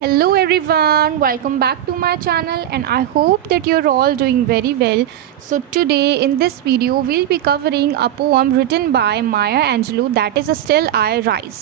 Hello everyone, welcome back to my channel and I hope that you're all doing very well. So today in this video we'll be covering a poem written by Maya Angelou that is Still I Rise.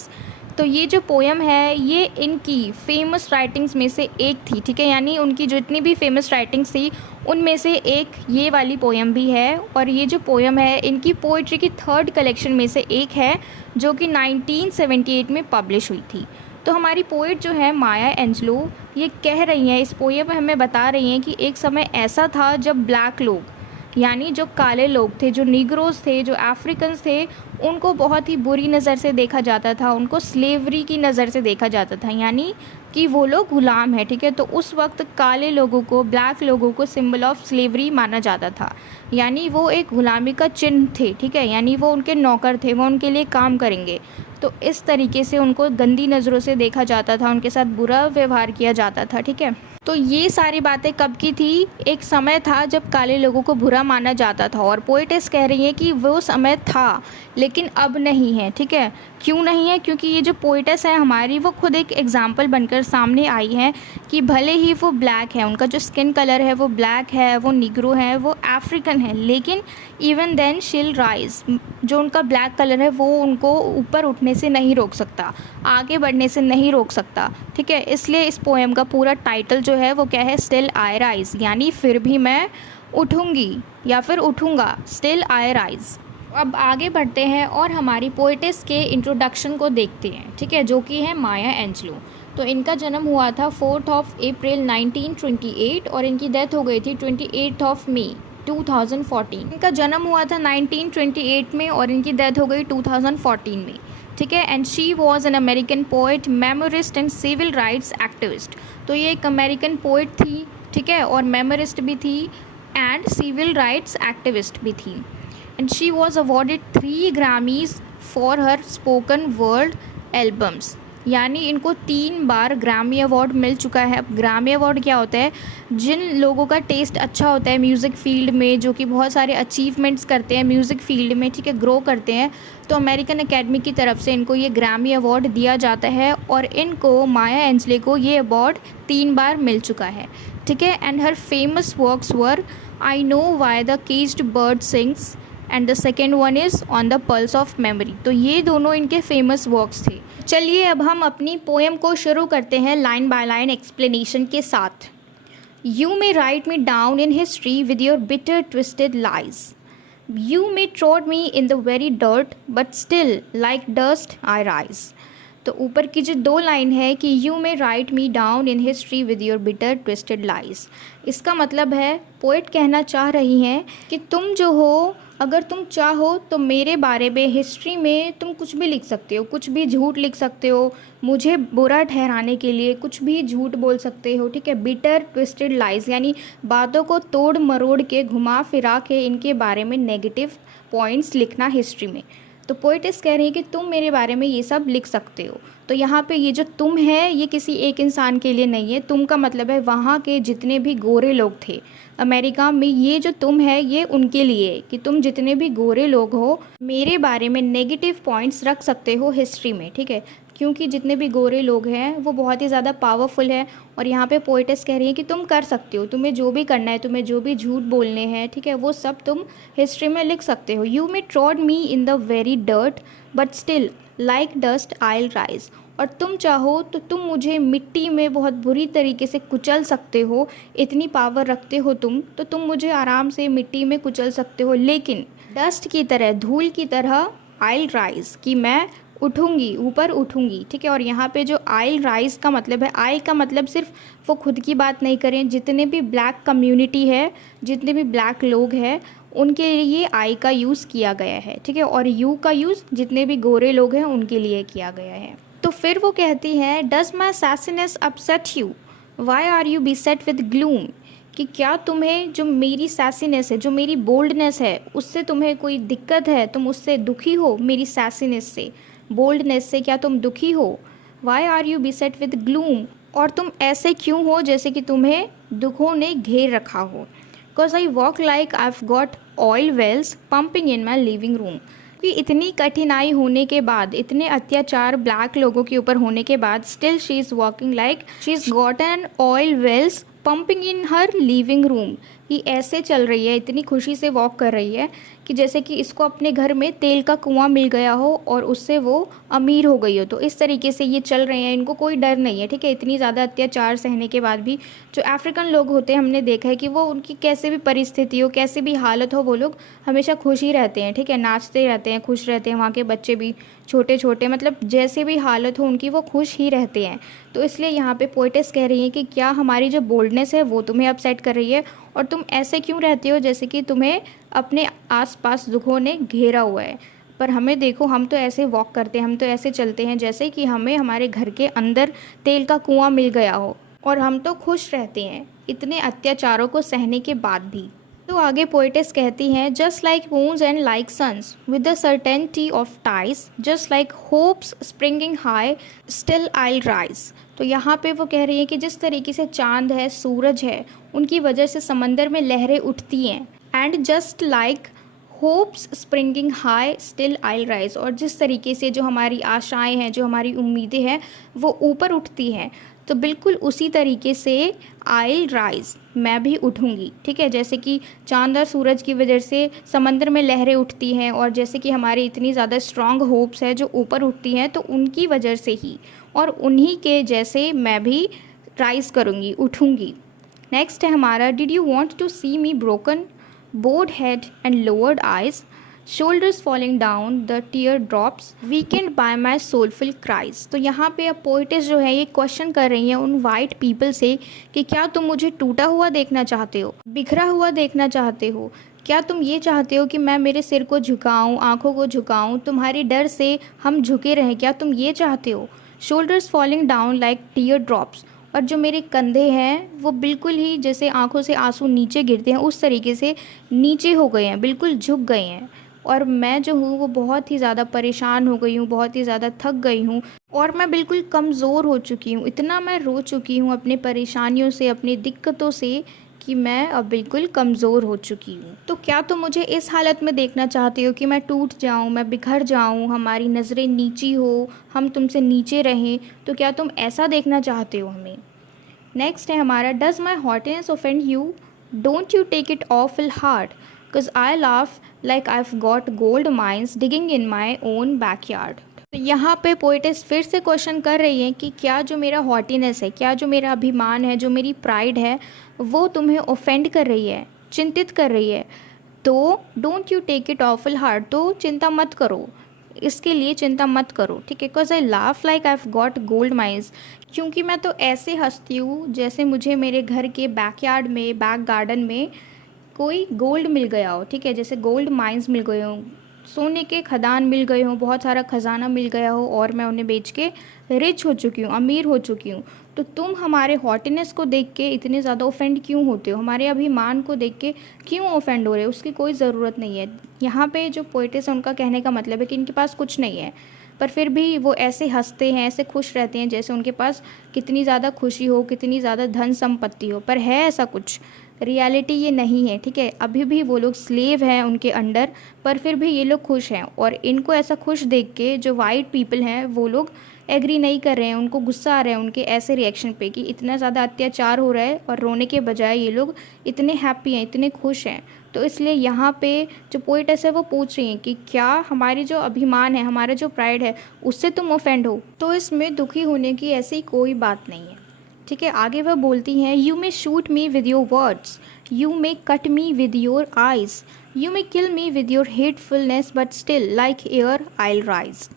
तो ये जो poem है ये इनकी famous writings में से एक थी, ठीक है। यानी उनकी जितनी भी फेमस राइटिंग्स थी उनमें से एक ये वाली पोएम भी है। और ये जो पोएम है इनकी पोइट्री की थर्ड कलेक्शन में से एक है जो कि 1978 में पब्लिश हुई थी। तो हमारी पोइट जो है माया एंजलो ये कह रही हैं, इस पोएम में हमें बता रही हैं कि एक समय ऐसा था जब ब्लैक लोग यानी जो काले लोग थे, जो नीग्रोज थे, जो अफ्रीकन्स थे, उनको बहुत ही बुरी नज़र से देखा जाता था, उनको स्लेवरी की नज़र से देखा जाता था, यानी कि वो लोग गुलाम है, ठीक है। तो उस वक्त काले लोगों को, ब्लैक लोगों को सिंबल ऑफ स्लेवरी माना जाता था, यानी वो एक गुलामी का चिन्ह थे, ठीक है। यानी वो उनके नौकर थे, वो उनके लिए काम करेंगे। तो इस तरीके से उनको गंदी नज़रों से देखा जाता था, उनके साथ बुरा व्यवहार किया जाता था, ठीक है। तो ये सारी बातें कब की थी? एक समय था जब काले लोगों को बुरा माना जाता था और पोएटेस कह रही है कि वो समय था लेकिन अब नहीं है, ठीक है। क्यों नहीं है? क्योंकि ये जो पोएटेस है हमारी वो खुद एक एग्जाम्पल बनकर सामने आई है कि भले ही वो ब्लैक है, उनका जो स्किन कलर है वो ब्लैक है, वो निग्रो है, वो अफ्रीकन है, लेकिन इवन देन शील राइज, जो उनका ब्लैक कलर है वो उनको ऊपर उठने से नहीं रोक सकता, आगे बढ़ने से नहीं रोक सकता, ठीक है। इसलिए इस पोएम का पूरा टाइटल जो है वो क्या है? स्टिल आई राइज, यानी फिर भी मैं उठूँगी या फिर उठूँगा, स्टिल आई राइज। अब आगे बढ़ते हैं और हमारी पोएटेस के इंट्रोडक्शन को देखते हैं, ठीक है, जो कि है माया एंजलो। तो इनका जन्म हुआ था 4 अप्रैल 1928 और इनकी डेथ हो गई थी 28 मई 2014। इनका जन्म हुआ था 1928 में और इनकी डेथ हो गई 2014 में, ठीक है। And she was an American poet, memoirist and civil rights activist. तो ये एक अमेरिकन पोइट थी, ठीक है, और मेमोरिस्ट भी थी एंड सिविल राइट्स एक्टिविस्ट भी थी। And she was awarded 3 Grammys for her spoken word albums, यानी इनको 3 बार ग्रामी अवार्ड मिल चुका है। अब ग्रामी अवार्ड क्या होता है? जिन लोगों का टेस्ट अच्छा होता है म्यूज़िक फील्ड में, जो कि बहुत सारे अचीवमेंट्स करते हैं म्यूज़िक फील्ड में, ठीक है, ग्रो करते हैं, तो अमेरिकन एकेडमी की तरफ से इनको ये ग्रामी अवार्ड दिया जाता है और इनको, माया एंजलो को, ये अवार्ड 3 बार मिल चुका है, ठीक है। And her famous works were I know why the caged bird sings and the second one is on the pulse of memory. तो ये दोनों इनके फेमस वर्क्स थे। चलिए अब हम अपनी पोएम को शुरू करते हैं लाइन बाय लाइन एक्सप्लेनेशन के साथ। You may right me down in history with your bitter twisted lies, you may trod me in the very dirt but still like dust I rise. तो ऊपर की जो 2 लाइन है कि you may right me down in history with your bitter twisted lies, इसका मतलब है poet कहना चाह रही हैं कि तुम जो हो, अगर तुम चाहो तो मेरे बारे में हिस्ट्री में तुम कुछ भी लिख सकते हो, कुछ भी झूठ लिख सकते हो, मुझे बुरा ठहराने के लिए कुछ भी झूठ बोल सकते हो, ठीक है। बिटर ट्विस्टेड लाइज यानी बातों को तोड़ मरोड़ के, घुमा फिरा के इनके बारे में नेगेटिव पॉइंट्स लिखना हिस्ट्री में। तो पोएटेस कह रही है कि तुम मेरे बारे में ये सब लिख सकते हो। तो यहाँ पे ये जो तुम है ये किसी एक इंसान के लिए नहीं है, तुम का मतलब है वहाँ के जितने भी गोरे लोग थे अमेरिका में, ये जो तुम है ये उनके लिए है कि तुम जितने भी गोरे लोग हो मेरे बारे में नेगेटिव पॉइंट्स रख सकते हो हिस्ट्री में, ठीक है। क्योंकि जितने भी गोरे लोग हैं वो बहुत ही ज़्यादा पावरफुल है और यहाँ पे पोएटेस कह रही है कि तुम कर सकते हो, तुम्हें जो भी करना है, तुम्हें जो भी झूठ बोलने हैं, ठीक है, वो सब तुम हिस्ट्री में लिख सकते हो। You may trod me in the very dirt but still like dust I'll rise, और तुम चाहो तो तुम मुझे मिट्टी में बहुत बुरी तरीके से कुचल सकते हो, इतनी पावर रखते हो तुम, तो तुम मुझे आराम से मिट्टी में कुचल सकते हो, लेकिन डस्ट की तरह, धूल की तरह आइल राइज, कि मैं उठूँगी, ऊपर उठूँगी, ठीक है। और यहाँ पे जो आइल राइज का मतलब है, आइल का मतलब सिर्फ वो खुद की बात नहीं करें, जितने भी ब्लैक कम्युनिटी है, जितने भी ब्लैक लोग हैं उनके लिए आई का यूज़ किया गया है, ठीक है। और यू का यूज़ जितने भी गोरे लोग हैं उनके लिए किया गया है। तो फिर वो कहती है, does my सैसीनेस upset you, Y are you beset with gloom, कि क्या तुम्हें जो मेरी सैसीनेस है, जो मेरी बोल्डनेस है, उससे तुम्हें कोई दिक्कत है, तुम उससे दुखी हो, मेरी सैसीनेस से, बोल्डनेस से क्या तुम दुखी हो। Why are you beset with gloom, और तुम ऐसे क्यों हो जैसे कि तुम्हें दुखों ने घेर रखा हो। Because I walk like I have got oil wells pumping in my living room, कि इतनी कठिनाई होने के बाद, इतने अत्याचार ब्लैक लोगों के ऊपर होने के बाद, still she is walking like she is gotten oil wells pumping in her living room. कि ऐसे चल रही है, इतनी खुशी से वॉक कर रही है कि जैसे कि इसको अपने घर में तेल का कुआं मिल गया हो और उससे वो अमीर हो गई हो। तो इस तरीके से ये चल रहे हैं, इनको कोई डर नहीं है, ठीक है। इतनी ज़्यादा अत्याचार सहने के बाद भी जो अफ्रीकन लोग होते हैं, हमने देखा है कि वो उनकी कैसे भी परिस्थिति हो, कैसे भी हालत हो, वो लोग हमेशा खुश ही रहते हैं, ठीक है। नाचते रहते हैं, खुश रहते हैं, वहाँ के बच्चे भी छोटे छोटे, मतलब जैसे भी हालत हो उनकी, वो खुश ही रहते हैं। तो इसलिए यहाँ पे पोएटेस कह रही है कि क्या हमारी जो बोल्डनेस है वो तुम्हें अपसेट कर रही है, और तुम ऐसे क्यों रहते हो जैसे कि तुम्हें अपने आसपास दुखों ने घेरा हुआ है। पर हमें देखो, हम तो ऐसे वॉक करते हैं, हम तो ऐसे चलते हैं जैसे कि हमें हमारे घर के अंदर तेल का कुआं मिल गया हो, और हम तो खुश रहते हैं इतने अत्याचारों को सहने के बाद भी। तो आगे पोएटेस कहती हैं, just like moons and like suns with the certainty of tides, just like hopes springing high still I'll rise. तो यहाँ पे वो कह रही है कि जिस तरीके से चांद है, सूरज है, उनकी वजह से समंदर में लहरें उठती हैं, and just like hopes springing high still I'll rise, और जिस तरीके से जो हमारी आशाएं हैं, जो हमारी उम्मीदें हैं, वो ऊपर उठती हैं, तो बिल्कुल उसी तरीके से आइल राइज, मैं भी उठूँगी, ठीक है। जैसे कि चांद और सूरज की वजह से समंदर में लहरें उठती हैं, और जैसे कि हमारी इतनी ज़्यादा स्ट्रॉन्ग होप्स है जो ऊपर उठती हैं, तो उनकी वजह से ही और उन्हीं के जैसे मैं भी राइज करूँगी, उठूँगी। नेक्स्ट है हमारा, did you want to see me broken bowed head and lowered eyes, shoulders falling down, the tear drops weakened by my soulful cries। तो यहाँ पे अब पोइटेस जो है ये क्वेश्चन कर रही हैं उन वाइट पीपल से कि क्या तुम मुझे टूटा हुआ देखना चाहते हो, बिखरा हुआ देखना चाहते हो, क्या तुम ये चाहते हो कि मैं मेरे सिर को झुकाऊं, आंखों को झुकाऊं, तुम्हारी डर से हम झुके रहें, क्या तुम ये चाहते हो। Shoulders falling down like teardrops, और जो मेरे कंधे हैं वो बिल्कुल ही जैसे आंखों से आंसू नीचे गिरते हैं उस तरीके से नीचे हो गए हैं, बिल्कुल झुक गए हैं, और मैं जो हूँ वो बहुत ही ज़्यादा परेशान हो गई हूँ, बहुत ही ज़्यादा थक गई हूँ, और मैं बिल्कुल कमज़ोर हो चुकी हूँ। इतना मैं रो चुकी हूँ अपने परेशानियों से, अपनी दिक्कतों से, कि मैं अब बिल्कुल कमज़ोर हो चुकी हूँ। तो क्या तुम मुझे इस हालत में देखना चाहते हो कि मैं टूट जाऊँ, मैं बिखर जाऊँ, हमारी नज़रें नीची हो, हम तुमसे नीचे रहें, तो क्या तुम ऐसा देखना चाहते हो हमें। नेक्स्ट है हमारा, does my haughtiness offend you, don't you take it awful hard, because I laugh like I have got gold mines digging in my own backyard. तो यहाँ पे पोइटेस फिर से क्वेश्चन कर रही है कि क्या जो मेरा हॉटीनेस है, क्या जो मेरा अभिमान है, जो मेरी प्राइड है, वो तुम्हें ऑफेंड कर रही है, चिंतित कर रही है, तो don't you take it awful hard, तो चिंता मत करो, इसके लिए चिंता मत करो, ठीक है। Because I laugh like I have got gold mines, क्योंकि मैं तो ऐसे हंसती हूँ जैसे मुझे मेरे घर के बैकयार्ड में, बैक गार्डन में कोई गोल्ड मिल गया हो, ठीक है। जैसे गोल्ड माइंस मिल गए हों, सोने के खदान मिल गए हों, बहुत सारा खजाना मिल गया हो, और मैं उन्हें बेच के रिच हो चुकी हूँ, अमीर हो चुकी हूँ। तो तुम हमारे हॉटीनेस को देख के इतने ज़्यादा ऑफेंड क्यों होते हो, हमारे अभिमान को देख के क्यों ऑफेंड हो रहे हो, उसकी कोई ज़रूरत नहीं है। यहाँ पे जो पोएटेस है उनका कहने का मतलब है कि इनके पास कुछ नहीं है, पर फिर भी वो ऐसे हंसते हैं, ऐसे खुश रहते हैं जैसे उनके पास कितनी ज़्यादा खुशी हो, कितनी ज़्यादा धन संपत्ति हो, पर है ऐसा कुछ, रियलिटी ये नहीं है, ठीक है। अभी भी वो लोग स्लेव हैं उनके अंडर, पर फिर भी ये लोग खुश हैं, और इनको ऐसा खुश देख के जो वाइट पीपल हैं वो लोग एग्री नहीं कर रहे हैं, उनको गुस्सा आ रहा है उनके ऐसे रिएक्शन पे कि इतना ज़्यादा अत्याचार हो रहा है, और रोने के बजाय ये लोग इतने हैप्पी हैं, इतने खुश हैं। तो इसलिए यहाँ पे जो पोएटेस है वो पूछ रही हैं कि क्या हमारी जो अभिमान है, हमारा जो प्राइड है, उससे तुम ऑफेंड हो। तो इसमें दुखी होने की ऐसी कोई बात नहीं है, ठीक है। आगे वह बोलती हैं, you may shoot me with your words, you may cut me with your eyes, you may kill me with your हेटफुलनेस, but still like air oil rise.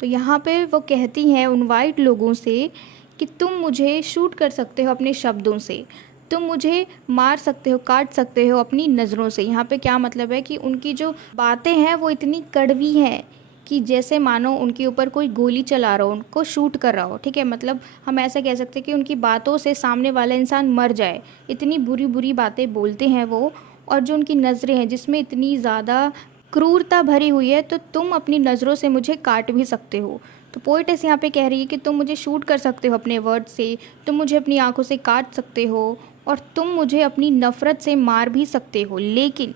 तो यहाँ पे वो कहती हैं उन वाइट लोगों से कि तुम मुझे शूट कर सकते हो अपने शब्दों से, तुम मुझे मार सकते हो, काट सकते हो अपनी नज़रों से। यहाँ पे क्या मतलब है कि उनकी जो बातें हैं वो इतनी कड़वी हैं कि जैसे मानो उनके ऊपर कोई गोली चला रहा हो, उनको शूट कर रहा हो, ठीक है। मतलब हम ऐसा कह सकते हैं कि उनकी बातों से सामने वाला इंसान मर जाए, इतनी बुरी बुरी बातें बोलते हैं वो। और जो उनकी नज़रें हैं जिसमें इतनी ज़्यादा क्रूरता भरी हुई है, तो तुम अपनी नज़रों से मुझे काट भी सकते हो। तो पोएटेस यहाँ पे कह रही है कि तुम मुझे शूट कर सकते हो अपने वर्ड से, तुम मुझे अपनी आंखों से काट सकते हो, और तुम मुझे अपनी नफ़रत से मार भी सकते हो, लेकिन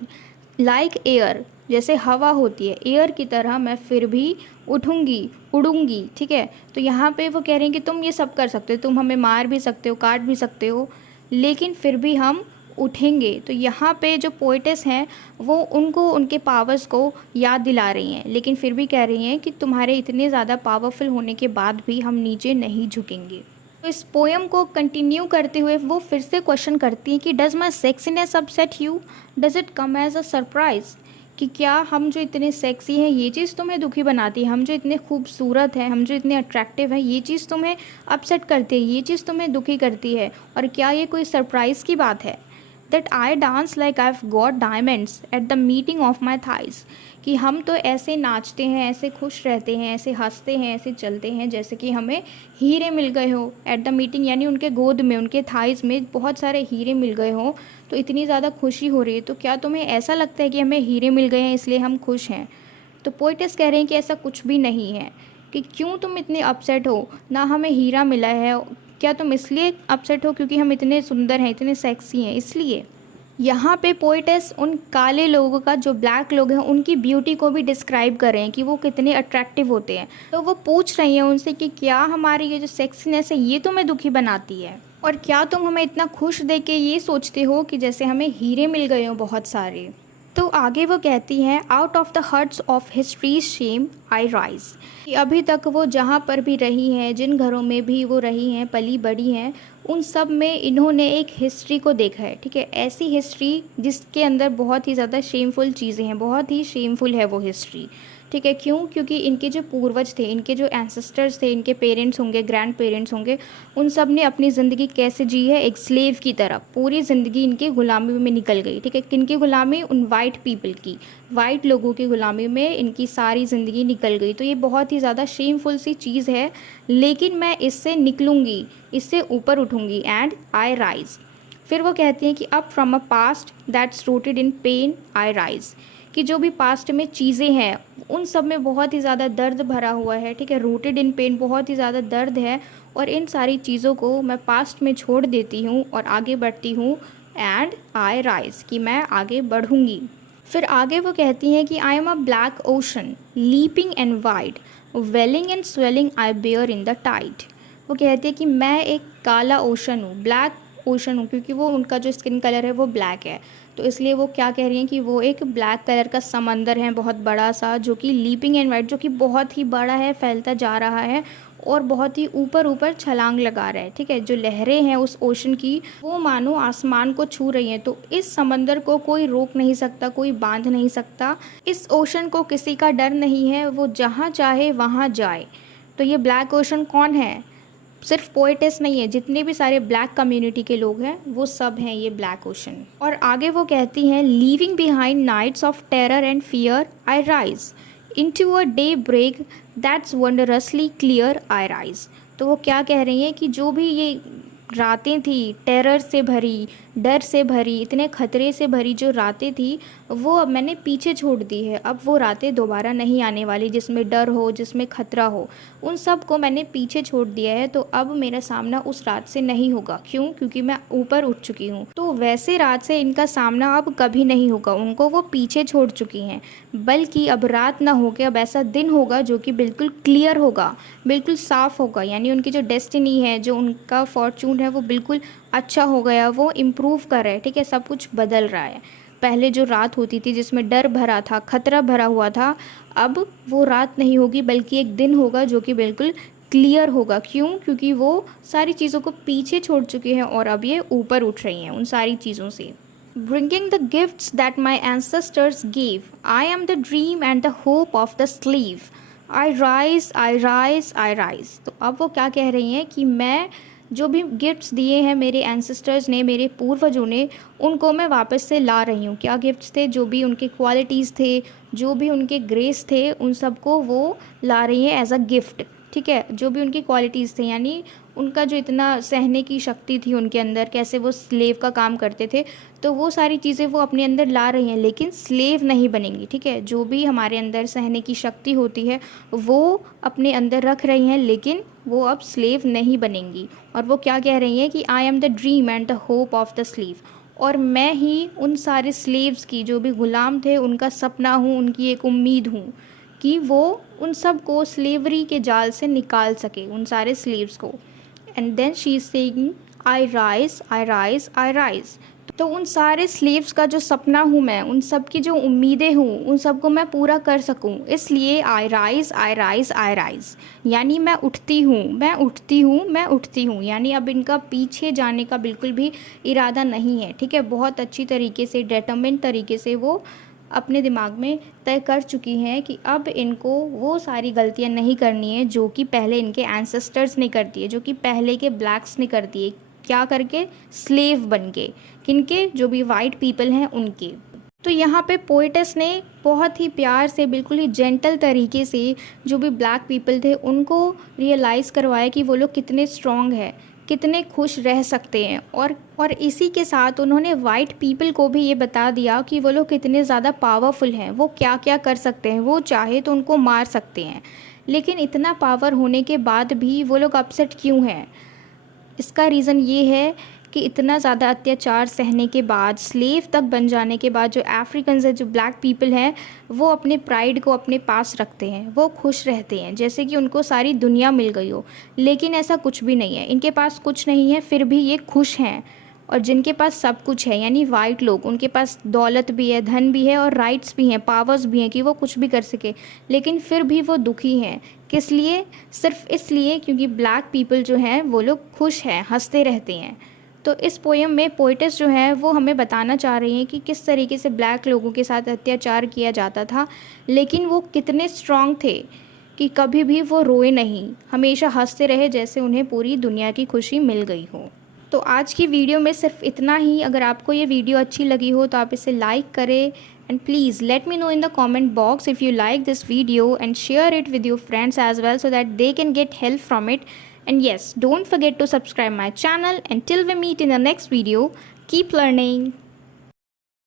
लाइक एयर, जैसे हवा होती है, एयर की तरह मैं फिर भी उठूँगी, उड़ूँगी, ठीक है। तो यहाँ पे वो कह रहे हैं कि तुम ये सब कर सकते हो, तुम हमें मार भी सकते हो, काट भी सकते हो, लेकिन फिर भी हम उठेंगे। तो यहाँ पे जो पोएटेस हैं वो उनको उनके पावर्स को याद दिला रही हैं, लेकिन फिर भी कह रही हैं कि तुम्हारे इतने ज़्यादा पावरफुल होने के बाद भी हम नीचे नहीं झुकेंगे। तो इस पोएम को कंटिन्यू करते हुए वो फिर से क्वेश्चन करती हैं कि does my sexiness upset you, does it come as a surprise, कि क्या हम जो इतने सेक्सी हैं ये चीज़ तुम्हें दुखी बनाती है, हम जो इतने खूबसूरत हैं, हम जो इतने अट्रैक्टिव हैं, ये चीज़ तुम्हें अपसेट करती है, ये चीज़ तुम्हें दुखी करती है, और क्या ये कोई सरप्राइज़ की बात है। That I dance like I have got diamonds at the meeting of my thighs, कि हम तो ऐसे नाचते हैं, ऐसे खुश रहते हैं, ऐसे हंसते हैं, ऐसे चलते हैं जैसे कि हमें हीरे मिल गए हो एट द मीटिंग, यानी उनके गोद में, उनके थाइज में बहुत सारे हीरे मिल गए हो, तो इतनी ज़्यादा खुशी हो रही है। तो क्या तुम्हें ऐसा लगता है कि हमें हीरे मिल गए हैं इसलिए हम खुश हैं। तो पोएटेस कह रहे हैं कि ऐसा कुछ भी नहीं है, कि क्यों तुम इतने अपसेट हो, ना हमें हीरा मिला है, क्या तुम इसलिए अपसेट हो क्योंकि हम इतने सुंदर हैं, इतने सेक्सी हैं इसलिए। यहाँ पे पोएटेस उन काले लोगों का, जो ब्लैक लोग हैं, उनकी ब्यूटी को भी डिस्क्राइब कर रहे हैं कि वो कितने अट्रैक्टिव होते हैं। तो वो पूछ रही हैं उनसे कि क्या हमारी ये जो सेक्सीनेस है ये तुम्हें दुखी बनाती है, और क्या तुम हमें इतना खुश देख के ये सोचते हो कि जैसे हमें हीरे मिल गए हो बहुत सारे। तो आगे वो कहती हैं out of the huts of history's shame I rise, कि अभी तक वो जहाँ पर भी रही हैं, जिन घरों में भी वो रही हैं, पली बड़ी हैं, उन सब में इन्होंने एक हिस्ट्री को देखा है, ठीक है। ऐसी हिस्ट्री जिसके अंदर बहुत ही ज़्यादा शेमफुल चीज़ें हैं, बहुत ही शेमफुल है वो हिस्ट्री, ठीक है। क्यों? क्योंकि इनके जो पूर्वज थे, इनके जो एंसेस्टर्स थे, इनके पेरेंट्स होंगे, ग्रैंड पेरेंट्स होंगे, उन सब ने अपनी ज़िंदगी कैसे जी है, एक स्लेव की तरह पूरी ज़िंदगी इनकी गुलामी में निकल गई, ठीक है। किनकी गुलामी? उन वाइट पीपल की, वाइट लोगों की गुलामी में इनकी सारी ज़िंदगी निकल गई। तो ये बहुत ही ज़्यादा शेमफुल सी चीज़ है, लेकिन मैं इससे निकलूँगी, इससे ऊपर उठूँगी, एंड आई राइज। फिर वो कहती हैं कि अब from a past that's rooted in pen I rise, कि जो भी पास्ट में चीज़ें हैं उन सब में बहुत ही ज़्यादा दर्द भरा हुआ है, ठीक है। रूटेड इन पेन, बहुत ही ज़्यादा दर्द है, और इन सारी चीज़ों को मैं पास्ट में छोड़ देती हूँ और आगे बढ़ती हूँ, एंड आई राइज, कि मैं आगे बढ़ूँगी। फिर आगे वो कहती हैं कि I am a black ocean leaping and wide welling and swelling I bear in the tide. वो कहती है कि मैं एक काला ओशन हूँ, ब्लैक ओशन हूँ, क्योंकि वो उनका जो स्किन कलर है वो ब्लैक है, तो इसलिए वो क्या कह रही हैं कि वो एक ब्लैक कलर का समंदर है बहुत बड़ा सा, जो कि लीपिंग एंड वाइड, जो कि बहुत ही बड़ा है, फैलता जा रहा है और बहुत ही ऊपर ऊपर छलांग लगा रहा है, ठीक है। जो लहरें हैं उस ओशन की वो मानो आसमान को छू रही हैं। तो इस समंदर को कोई रोक नहीं सकता, कोई बांध नहीं सकता, इस ओशन को किसी का डर नहीं है, वो जहाँ चाहे वहाँ जाए। तो ये ब्लैक ओशन कौन है? सिर्फ पोएटेस नहीं है, जितने भी सारे ब्लैक कम्युनिटी के लोग हैं वो सब हैं ये ब्लैक ओशन। और आगे वो कहती हैं leaving behind nights of terror and fear I rise into a day break that's वंडरसली clear I rise. तो वो क्या कह रही हैं कि जो भी ये रातें थी टेरर से भरी, डर से भरी, इतने खतरे से भरी जो रातें थी वो अब मैंने पीछे छोड़ दी है। अब वो रातें दोबारा नहीं आने वाली जिसमें डर हो, जिसमें खतरा हो, उन सब को मैंने पीछे छोड़ दिया है। तो अब मेरा सामना उस रात से नहीं होगा। क्यों? क्योंकि मैं ऊपर उठ चुकी हूँ। तो वैसे रात से इनका सामना अब कभी नहीं होगा, उनको वो पीछे छोड़ चुकी हैं, बल्कि अब रात ना होकर अब ऐसा दिन होगा जो कि बिल्कुल क्लियर होगा, बिल्कुल साफ़ होगा। यानी उनकी जो डेस्टिनी है, जो उनका फॉर्चून है वो बिल्कुल अच्छा हो गया, वो इम्प्रूव कर रहा है, ठीक है। सब कुछ बदल रहा है। पहले जो रात होती थी जिसमें डर भरा था, खतरा भरा हुआ था, अब वो रात नहीं होगी बल्कि एक दिन होगा जो कि बिल्कुल क्लियर होगा। क्यों? क्योंकि वो सारी चीज़ों को पीछे छोड़ चुके हैं और अब ये ऊपर उठ रही हैं उन सारी चीज़ों से। Bringing the gifts that my ancestors gave, I am the dream and the hope of the slave. I rise, I rise, I rise. तो अब वो क्या कह रही हैं कि मैं जो भी गिफ्ट्स दिए हैं मेरे एंसेस्टर्स ने, मेरे पूर्वजों ने, उनको मैं वापस से ला रही हूँ। क्या गिफ्ट्स थे? जो भी उनके क्वालिटीज़ थे, जो भी उनके ग्रेस थे, उन सबको वो ला रही हैं एज अ गिफ्ट, ठीक है। जो भी उनकी क्वालिटीज़ थे, यानी उनका जो इतना सहने की शक्ति थी उनके अंदर, कैसे वो स्लेव का काम करते थे, तो वो सारी चीज़ें वो अपने अंदर ला रही हैं, लेकिन स्लेव नहीं बनेंगी, ठीक है। जो भी हमारे अंदर सहने की शक्ति होती है वो अपने अंदर रख रही हैं, लेकिन वो अब स्लेव नहीं बनेंगी। और वो क्या कह रही हैं कि I am the dream and the hope of the sleeve, और मैं ही उन सारे स्लेव्स की, जो भी ग़ुलाम थे, उनका सपना हूँ, उनकी एक उम्मीद हूँ कि वो उन सब को स्लेवरी के जाल से निकाल सके, उन सारे स्लेव्स को। And then she is saying I rise, I rise, I rise. तो उन सारे स्लेव्स का जो सपना हूँ मैं, उन सब की जो उम्मीदें हूँ, उन सब को मैं पूरा कर सकूँ, इसलिए आई rise, I rise, I rise, यानी मैं उठती हूँ, मैं उठती हूँ, मैं उठती हूँ। यानी अब इनका पीछे जाने का बिल्कुल भी इरादा नहीं है, ठीक है। बहुत अच्छी तरीके से, डिटरमिन्ड तरीके से वो अपने दिमाग में तय कर चुकी हैं कि अब इनको वो सारी गलतियां नहीं करनी है जो कि पहले इनके एंसेस्टर्स ने कर दी है, जो कि पहले के ब्लैक्स ने कर दिए। क्या करके? स्लेव बन के। किनके? जो भी वाइट पीपल हैं उनके। तो यहाँ पे पोएटेस ने बहुत ही प्यार से, बिल्कुल ही जेंटल तरीके से जो भी ब्लैक पीपल थे उनको रियलाइज़ करवाया कि वो लोग कितने स्ट्रॉन्ग हैं, कितने खुश रह सकते हैं। और इसी के साथ उन्होंने वाइट पीपल को भी ये बता दिया कि वो लोग कितने ज़्यादा पावरफुल हैं, वो क्या क्या कर सकते हैं, वो चाहे तो उनको मार सकते हैं। लेकिन इतना पावर होने के बाद भी वो लोग अपसेट क्यों हैं? इसका रीज़न ये है कि इतना ज़्यादा अत्याचार सहने के बाद, स्लेव तक बन जाने के बाद, जो अफ्रीकन्स है, जो ब्लैक पीपल हैं, वो अपने प्राइड को अपने पास रखते हैं, वो खुश रहते हैं जैसे कि उनको सारी दुनिया मिल गई हो। लेकिन ऐसा कुछ भी नहीं है, इनके पास कुछ नहीं है, फिर भी ये खुश हैं। और जिनके पास सब कुछ है, यानी वाइट लोग, उनके पास दौलत भी है, धन भी है और राइट्स भी हैं, पावर्स भी हैं कि वो कुछ भी कर सके, लेकिन फिर भी वो दुखी हैं। किस लिए? सिर्फ इसलिए क्योंकि ब्लैक पीपल जो हैं वो लोग खुश हैं, हंसते रहते हैं। तो इस पोएम में पोएटेस जो है वो हमें बताना चाह रही हैं कि किस तरीके से ब्लैक लोगों के साथ अत्याचार किया जाता था, लेकिन वो कितने स्ट्रॉन्ग थे कि कभी भी वो रोए नहीं, हमेशा हंसते रहे जैसे उन्हें पूरी दुनिया की खुशी मिल गई हो। तो आज की वीडियो में सिर्फ इतना ही। अगर आपको ये वीडियो अच्छी लगी हो तो आप इसे लाइक करें, and please let me know in the comment box if you like this video, and share it with your friends as well so that they can get help from it. And yes, don't forget to subscribe my channel. Until we meet in the next video, keep learning.